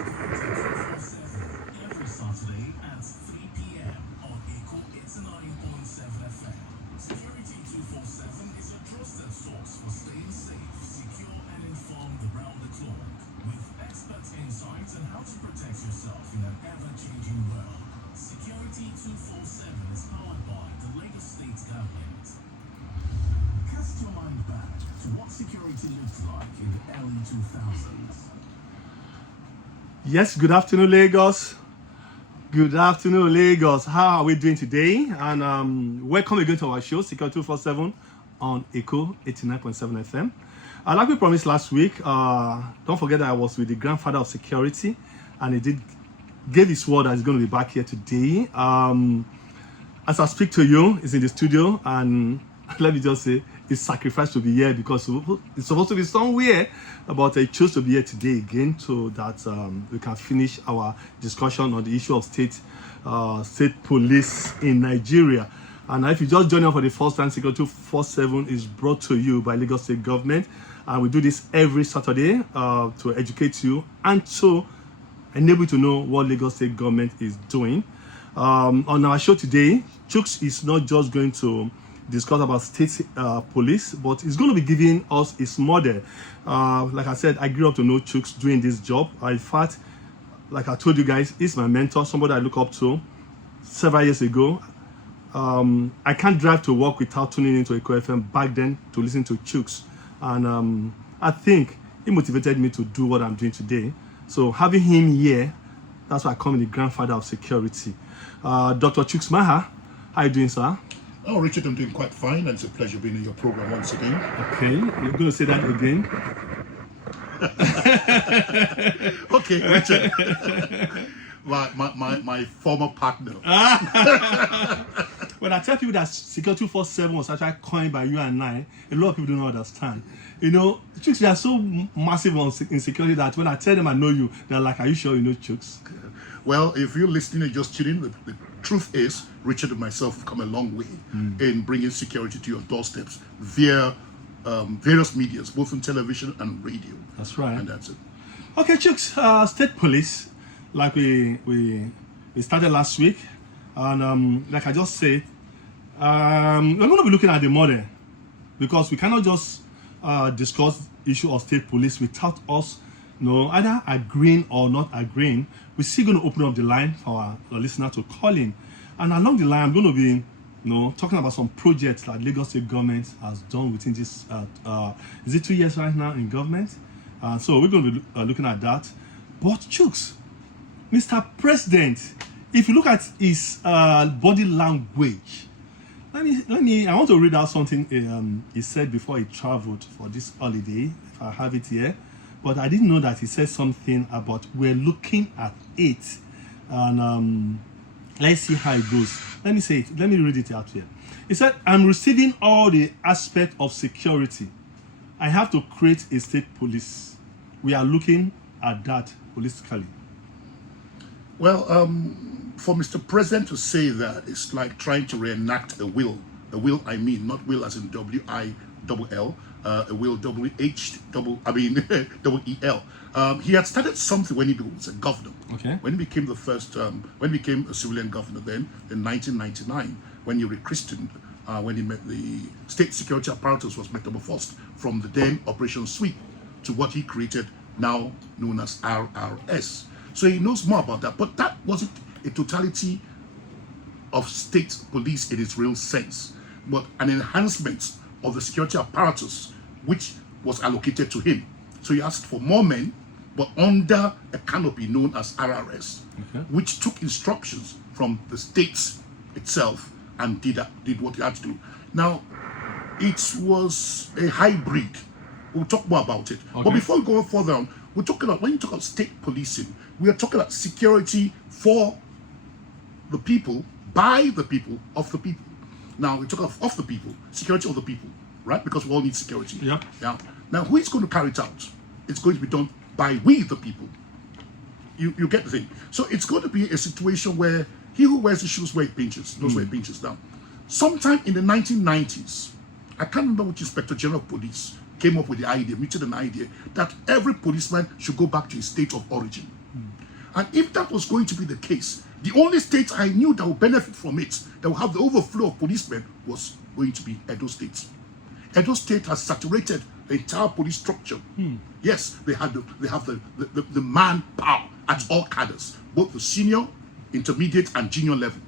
Every Saturday at 3 p.m. on Echo 89.7 FM. Security 247 is a trusted source for staying safe, secure, and informed around the clock, with expert insights on how to protect yourself in an ever-changing world. Security 247 is powered by the Lagos State Government. Cast your mind back to what security looked like in the early 2000s. Yes, good afternoon, Lagos. Good afternoon, Lagos. How are we doing today? And welcome again to our show, Security 247 on Echo 89.7 FM. Like we promised last week, don't forget that I was with the grandfather of security, and he gave his word that he's going to be back here today. As I speak to you, he's in the studio, and let me just say, it's sacrificed to be here because it's supposed to be somewhere, but I chose to be here today again so that we can finish our discussion on the issue of state police in Nigeria. And if you just join us for the first time, Security 247 is brought to you by Lagos State Government, and we do this every Saturday to educate you and to enable you to know what Lagos State Government is doing. On our show today, Chuks is not just going to discuss about state police, but he's going to be giving us his model. Like I said, I grew up to know Chuks doing this job. In fact, like I told you guys, he's my mentor, somebody I look up to several years ago. I can't drive to work without tuning into Echo FM back then to listen to Chuks. And I think he motivated me to do what I'm doing today. So having him here, that's why I call him the grandfather of security. Dr. Chuks Maha, how are you doing, sir? Oh, Richard, I'm doing quite fine, and it's a pleasure being in your program once again. Okay, you're going to say that again? Okay, Richard. my former partner. When I tell people that Security 247 was actually coined by you and I, a lot of people don't understand. You know, Chuks, they are so massive in security that when I tell them I know you, they're like, are you sure you know Chuks? Well, if you're listening and just tuning, the truth is, Richard and myself have come a long way in bringing security to your doorsteps via various medias, both on television and radio. That's right. And that's it. Okay, Chuks, state police, like we started last week, and like I just said, we're going to be looking at the model, because we cannot just discuss the issue of state police without us either agreeing or not agreeing. We're still going to open up the line for our listener to call in. And along the line, I'm going to be talking about some projects that Lagos State Government has done within this, is it 2 years right now in government? So we're going to be looking at that. But Chuks, Mr. President, if you look at his body language, I want to read out something he said before he traveled for this holiday, if I have it here. But I didn't know that he said something about we're looking at it. And let's see how it goes. Let me say it. Let me read it out here. He said, I'm receiving all the aspects of security. I have to create a state police. We are looking at that holistically. Well, for Mr. President to say that, it's like trying to reenact a will. A will, I mean, not will as in W-I-L-L. A will W-H-double-E-L. He had started something when he was a governor. Okay. When he became the first, when he became a civilian governor then, in 1999, when he rechristened, when he met the state security apparatus was metamorphosed from the then Operation Sweep to what he created, now known as RRS. So he knows more about that, but that wasn't a totality of state police in its real sense, but an enhancement of the security apparatus which was allocated to him. So he asked for more men, but under a canopy known as RRS, which took instructions from the states itself and did what he had to do. Now, it was a hybrid. We'll talk more about it. But before we go further on, we're talking about, when you talk about state policing, we are talking about security for the people, by the people, of the people. Now, we talk of the people, security of the people, right? Because we all need security. Yeah. Now, who is going to carry it out? It's going to be done by we, the people. You get the thing. So it's going to be a situation where he who wears the shoes where it pinches, knows where it pinches. Now, sometime in the 1990s, I can't remember which Inspector General of Police came up with the idea, muted an idea, that every policeman should go back to his state of origin. And if that was going to be the case, the only state I knew that would benefit from it, that would have the overflow of policemen, was going to be Edo State. Edo State has saturated the entire police structure. Yes, they have the manpower at all cadres, both the senior, intermediate, and junior level.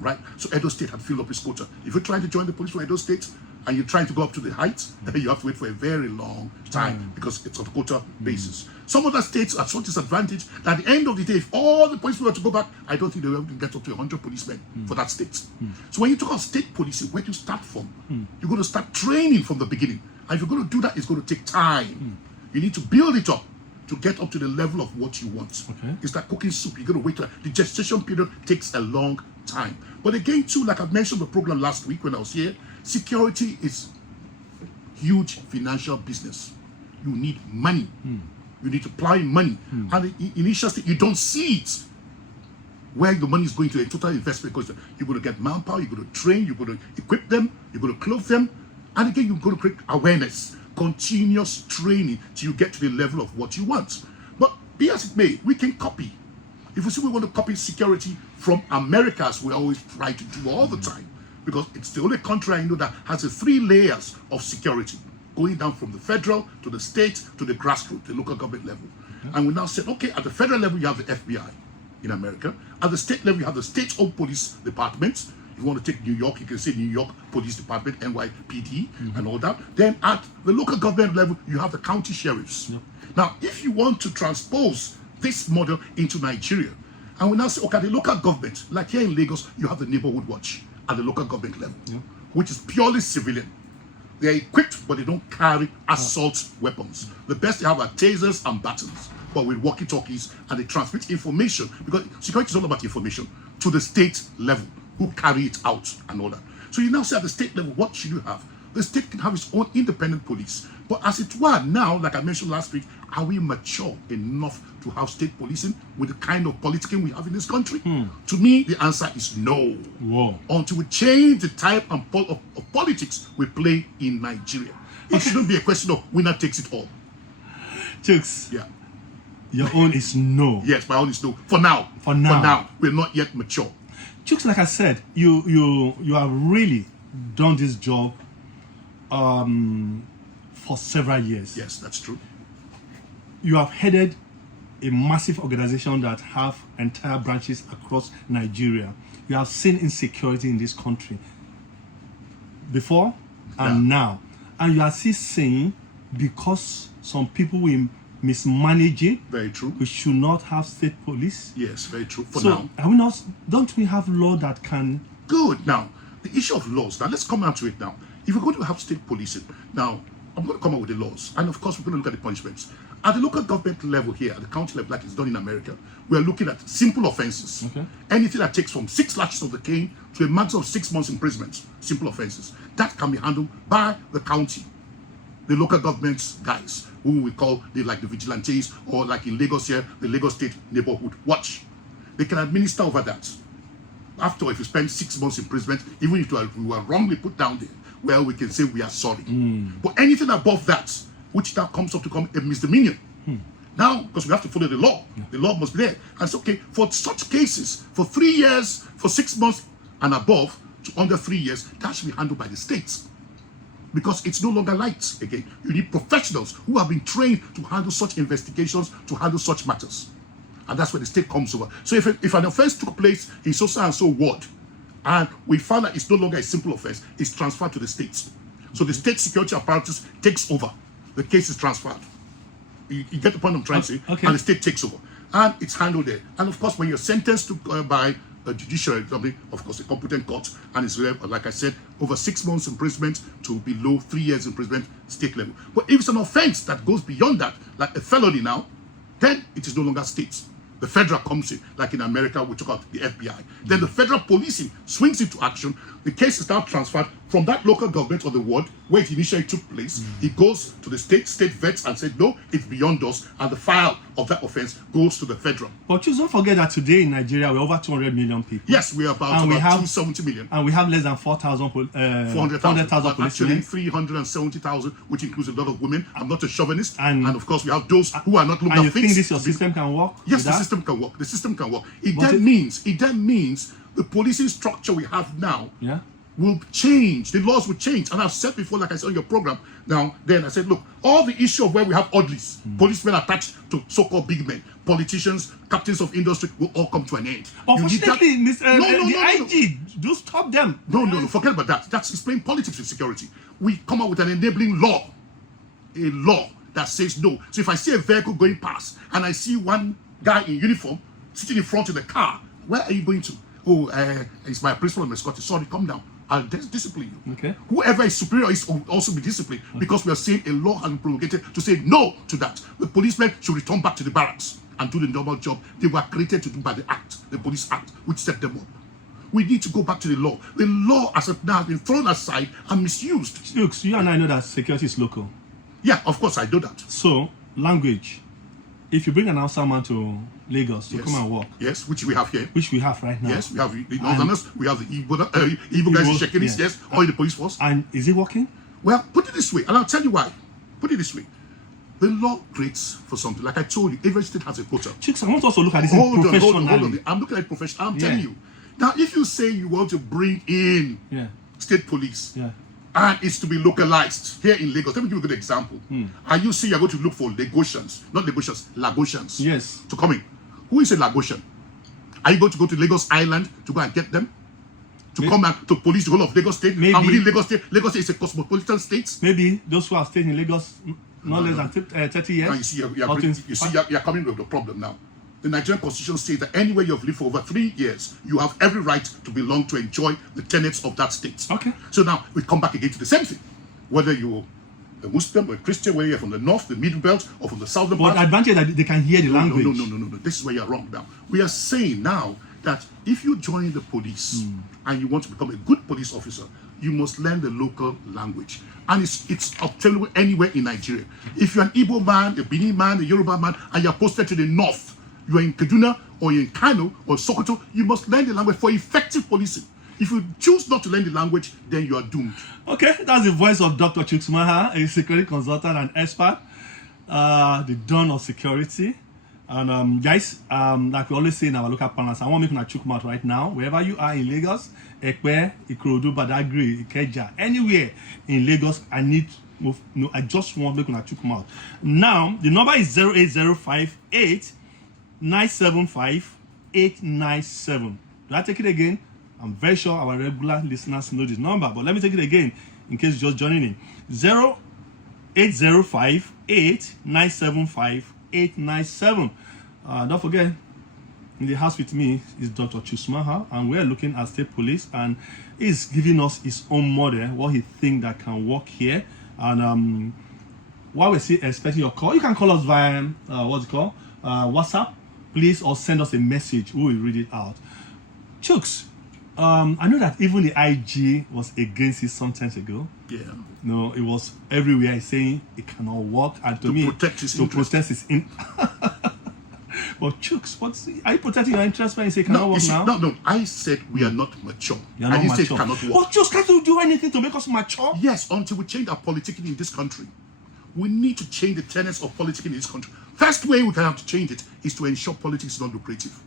Right? So Edo State had filled up its quota. If you're trying to join the police from Edo State and you're trying to go up to the heights, then you have to wait for a very long time because it's on a quota basis. Some other states are so disadvantaged that at the end of the day, if all the police were to go back, I don't think they will get up to 100 policemen for that state. So when you talk about state policing, where do you start from? You're going to start training from the beginning. And if you're going to do that, it's going to take time. You need to build it up to get up to the level of what you want. It's like cooking soup. You're going to wait. The gestation period takes a long time. But again, too, like I've mentioned the program last week when I was here, security is huge financial business. You need money. You need to apply money. And the initial stage, you don't see it. Where the money is going to a total investment, because you're going to get manpower, you're going to train, you're going to equip them, you're going to clothe them. And again, you're going to create awareness, continuous training till you get to the level of what you want. But be as it may, we can copy. If we say we want to copy security from America, as we always try to do all the time, because it's the only country I know that has the 3 layers of security, going down from the federal to the state to the grassroots, the local government level. And we now said, okay, at the federal level, you have the FBI in America. At the state level, you have the state-owned police departments. If you want to take New York, you can say New York Police Department, NYPD, and all that. Then at the local government level, you have the county sheriffs. Now, if you want to transpose this model into Nigeria, and we now say, okay, the local government, like here in Lagos, you have the neighborhood watch at the local government level, which is purely civilian. They are equipped, but they don't carry assault weapons. The best they have are tasers and batons, but with walkie-talkies, and they transmit information, because security is all about information, to the state level, who carry it out and all that. So you now say at the state level, what should you have? The state can have its own independent police. But as it were now, like I mentioned last week, are we mature enough to have state policing with the kind of politicking we have in this country? To me, the answer is no. Until we change the type of politics we play in Nigeria. It shouldn't be a question of winner takes it all. Chuks, Yeah. your own is no. Yes, my own is no. For now. For now. For now. We're not yet mature. Chuks, like I said, you have really done this job for several years. Yes, that's true. You have headed a massive organization that have entire branches across Nigeria. You have seen insecurity in this country before and now. And you are still saying because some people will mismanage it, Very true. we should not have state police. Yes, very true. For So now. are we not, don't we have law that can... Good. Now, the issue of laws. Now, let's come on to it now. If we're going to have state policing, now, I'm going to come up with the laws. And of course, we're going to look at the punishments. At the local government level here, at the county level, like it's done in America, we are looking at simple offenses. Anything that takes from 6 lashes of the cane to a maximum of 6 months imprisonment, simple offenses. That can be handled by the county, the local government guys, who we call the vigilantes, or like in Lagos here, the Lagos State Neighborhood Watch. They can administer over that. After, if you spend 6 months imprisonment, even if you were wrongly put down there, well, we can say we are sorry. But anything above that, which now comes up to become a misdemeanor. Now, because we have to follow the law must be there. And it's okay, for such cases, for 3 years, for 6 months and above, to under 3 years, that should be handled by the states. Because it's no longer light again. You need professionals who have been trained to handle such investigations, to handle such matters. And that's where the state comes over. So if an offense took place in so and so ward, and we found that it's no longer a simple offense, it's transferred to the states. So the state security apparatus takes over. The case is transferred. You get the point I'm trying to say? Okay. And the state takes over. And it's handled there. And of course, when you're sentenced to by a judiciary, of course, a competent court, and it's, like I said, over 6 months imprisonment to below 3 years imprisonment, state level. But if it's an offense that goes beyond that, like a felony now, then it is no longer state. The federal comes in, like in America, we talk about the FBI. Then the federal policing swings into action. The case is now transferred from that local government or the ward where it initially took place. It goes to the state vets and said, no, it's beyond us. And the file of that offense goes to the federal. But just don't forget that today in Nigeria we're over 200 million people. Yes, we are about 270 million. And we have less than 400,000 400,000 policemen. actually 370,000, which includes a lot of women. I'm not a chauvinist. And of course, we have those who are not looked at. And you think this your system can work? Yes, the system can work. The system can work. It then means the policing structure we have now will change. The laws will change. And I've said before, like I said on your program, then I said, look, all the issue of where we have oddlies, policemen attached to so-called big men, politicians, captains of industry will all come to an end. Unfortunately, IG, do stop them. No, forget about that. That's explain politics with security. We come up with an enabling law, a law that says no. So if I see a vehicle going past and I see one guy in uniform sitting in front of the car, where are you going to? Oh, it's my principal and my Scottish. Sorry, come down. I'll discipline you. Okay. Whoever is superior is also be disciplined because we are saying a law has been promulgated to say no to that. The policemen should return back to the barracks and do the normal job they were created to do by the Act, the Police Act, which set them up. We need to go back to the law. The law as of now has been thrown aside and misused. Look, you and I know that security is local. Yeah, of course I know that. So, language. If you bring an Hausa man to Lagos to come and work. Yes, which we have here. Which we have right now. Yes, we have the Northerners, we have the Igbo guys, the Shekinis, yes, or in the police force. And is it working? Well, put it this way, and I'll tell you why. Put it this way. The law creates for something. Like I told you, every state has a quota. Chuks, I want to also look at this professionally. Hold on. I'm looking at it professionally. I'm telling you. Now, if you say you want to bring in state police, and it's to be localized here in Lagos, let me give you a good example. And you say you're going to look for Lagosians, yes, to come in. Who is a Lagosian? Are you going to go to Lagos Island to go and get them? To come and to police the whole of Lagos State? Maybe. And within Lagos State is a cosmopolitan state. Maybe those who have stayed in Lagos not less than 30 years. Now you're coming with the problem now. The Nigerian Constitution says that anywhere you have lived for over 3 years, you have every right to belong to enjoy the tenets of that state. Okay. So now we come back again to the same thing. Whether you're a Muslim or a Christian, whether you're from the north, the middle belt, or from the southern part. But the advantage that they can hear the language. No. This is where you're wrong now. We are saying now that if you join the police and you want to become a good police officer, you must learn the local language. And it's obtainable anywhere in Nigeria. If you're an Igbo man, a Benin man, a Yoruba man, and you're posted to the north, you're in Kaduna or you're in Kano or Sokoto, you must learn the language for effective policing. If you choose not to learn the language, then you are doomed. Okay, that's the voice of Dr. Chuks Maha, a security consultant and expert, the dawn of security. And guys, like we always say in our local parlance, I want to make a chook mouth right now. Wherever you are in Lagos, Ekpe, Ikorodu, Badagry, Ikeja, anywhere in Lagos, I just want to make a chook mouth. Now, the number is 08058 975 897. Do I take it again? I'm very sure our regular listeners know this number, but let me take it again in case you're just joining in. 08058 975 897. Don't forget, in the house with me is Dr. Chuks Maha, and we're looking at state police, and he's giving us his own model, what he thinks that can work here. And while we're still expecting your call, you can call us via WhatsApp, please, or send us a message. We will read it out. Chuks, I know that even the IG was against it some time ago. Yeah. No, it was everywhere. He's saying it cannot work, and to protect his But Chuks, are you protecting your interest when you say it cannot work now? No. I said we are not mature. You're not mature. Say it cannot work. But Chuks, can't you do anything to make us mature? Yes, until we change our politicking in this country. We need to change the tenets of politicking in this country. First way we can have to change it is to ensure politics is not lucrative.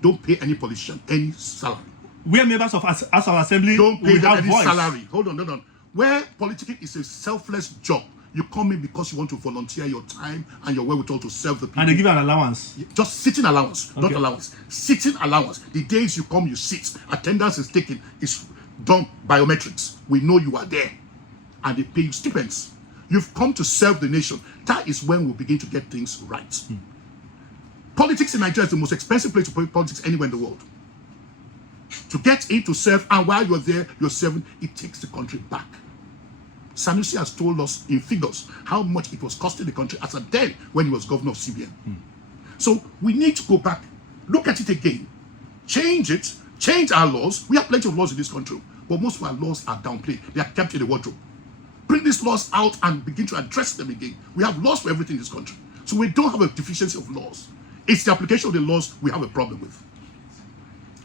Don't pay any politician any salary. We are members of our assembly. Don't pay them any salary. Hold on. Where politicking is a selfless job, you come in because you want to volunteer your time and your wherewithal to serve the people. And they give you an allowance. Just sitting allowance, not allowance. Sitting allowance. The days you come, you sit. Attendance is taken. It's done biometrics. We know you are there. And they pay you stipends. You've come to serve the nation. That is when we begin to get things right. Politics in Nigeria is the most expensive place to play politics anywhere in the world. To get in to serve, and while you're there, you're serving, it takes the country back. Sanusi has told us in figures how much it was costing the country as a then when he was governor of CBN. So we need to go back, look at it again, change it, change our laws. We have plenty of laws in this country, but most of our laws are downplayed. They are kept in the wardrobe. Bring these laws out and begin to address them again. We have laws for everything in this country. So we don't have a deficiency of laws. It's the application of the laws we have a problem with.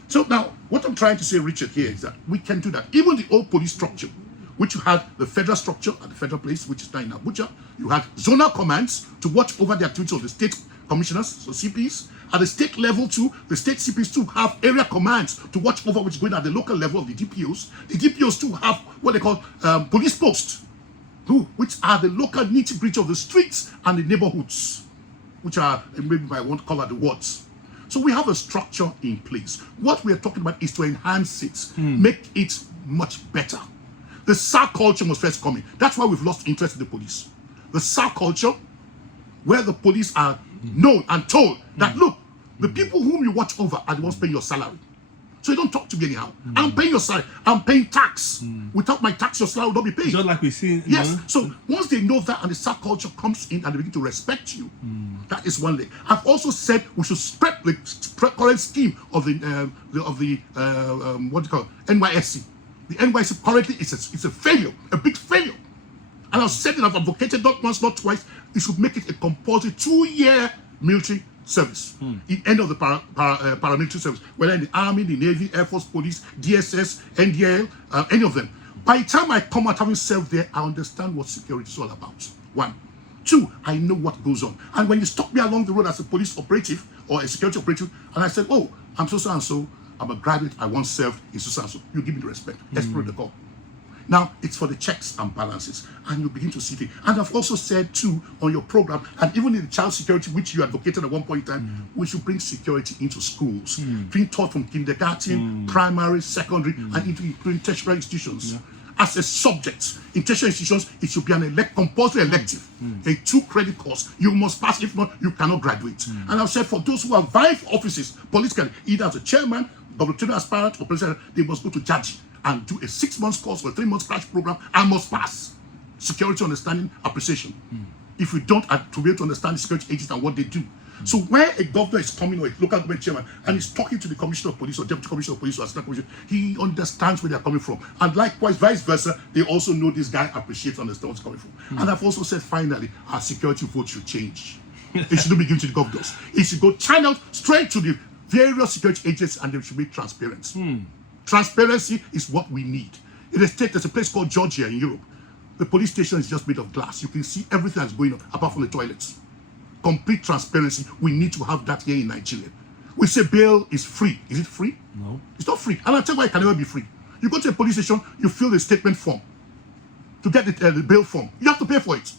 So now, what I'm trying to say, Richard, here is that we can do that. Even the old police structure, which you had the federal structure at the federal place, which is now in Abuja, you had zonal commands to watch over the activities of the state commissioners, so CPs. At the state level too, the state CPs too have area commands to watch over what's going on at the local level of the DPOs. The DPOs too have what they call police posts, which are the local nitty-gritty of the streets and the neighborhoods, which are, maybe I won't call it the wards. So we have a structure in place. What we are talking about is to enhance it, make it much better. The SAR culture must first come in. That's why we've lost interest in the police. The SAR culture, where the police are known and told that, look, the people whom you watch over are the ones paying your salary. So you don't talk to me anyhow. I'm paying your salary. I'm paying tax. Without my tax, your salary will not be paid. Just like we see. Yes. So once they know that and the SAR culture comes in and they begin to respect you, that is one thing. I've also said we should spread the current scheme of the what do you call it? NYSC. The NYSC currently it's a failure, a big failure. And I've said that I've advocated not once, not twice. We should make it a compulsory 2-year military service. In end of the paramilitary service, whether in the Army, the Navy, Air Force, Police, DSS, NDL, any of them. By the time I come out having served there, I understand what security is all about. 1. 2, I know what goes on. And when you stop me along the road as a police operative or a security operative, and I said, oh, I'm so and so, I'm a graduate, I once served in so and so, you give me the respect. Let's protocol. Now, it's for the checks and balances, and you begin to see things. And I've also said, too, on your program, and even in the child security, which you advocated at one point in time, we should bring security into schools. Being taught from kindergarten, primary, secondary, and including tertiary institutions. As a subject, in tertiary institutions, it should be an compulsory elective, a 2-credit course. You must pass, if not, you cannot graduate. And I've said for those who are vying for offices, politically, either as a chairman, gubernatorial aspirant, or president, they must go to judge and do a 6-month course or a 3-month crash program and must pass security understanding appreciation. If we don't, to be able to understand the security agents and what they do. So where a governor is coming or a local government chairman and is talking to the commissioner of police or deputy commissioner of police or assistant commissioner, he understands where they are coming from. And likewise, vice versa, they also know this guy appreciates and understands what's coming from. And I've also said, finally, our security vote should change. It shouldn't be given to the governors. It should go channeled straight to the various security agents and they should be transparent. Transparency is what we need. In a state, there's a place called Georgia in Europe. The police station is just made of glass. You can see everything that's going on, apart from the toilets. Complete transparency. We need to have that here in Nigeria. We say bail is free. Is it free? No. It's not free. And I'll tell you why it can never be free. You go to a police station, you fill the statement form. To get the bail form, you have to pay for it.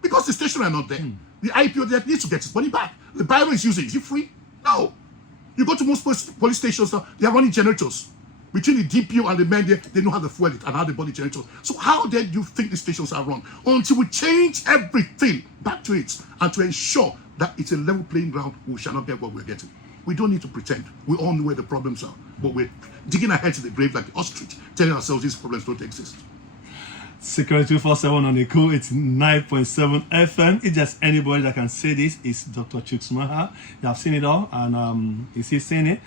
Because the station are not there. The IPO there needs to get its money back. The bureau is using. Is it free? No. You go to most police stations, they are running generators. Between the DPO and the men there, they know how to fuel it and how they burn the generators. So how then do you think the stations are run? Until we change everything back to it and to ensure that it's a level playing ground, we shall not get what we're getting. We don't need to pretend. We all know where the problems are. But we're digging our heads in the grave like the ostrich, telling ourselves these problems don't exist. Security 247 on the cool, it's 9.7 FM. If there's anybody that can say this, it's Dr. Chuks Maha. You have seen it all, and is he saying it?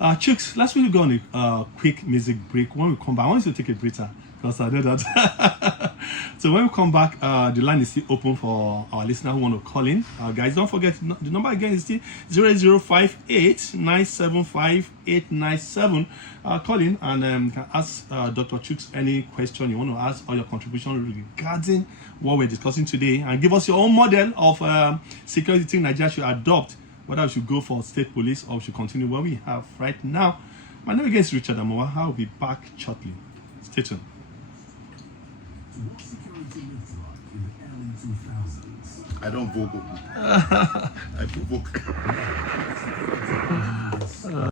Chuks, let's really go on a quick music break. When we come back, I want you to take a breather because I know that. So when we come back, the line is still open for our listener who want to call in. Guys, don't forget the number again is still 0058 975 897. Call in and can ask Dr. Chuks any question you want to ask or your contribution regarding what we're discussing today, and give us your own model of security thing Nigeria should adopt. Whether we should go for state police or we should continue what we have right now. My name again is Richard Amuwa. I'll be back shortly. Stay tuned. What security looked like in the early 2000s? I don't vote. I provoke.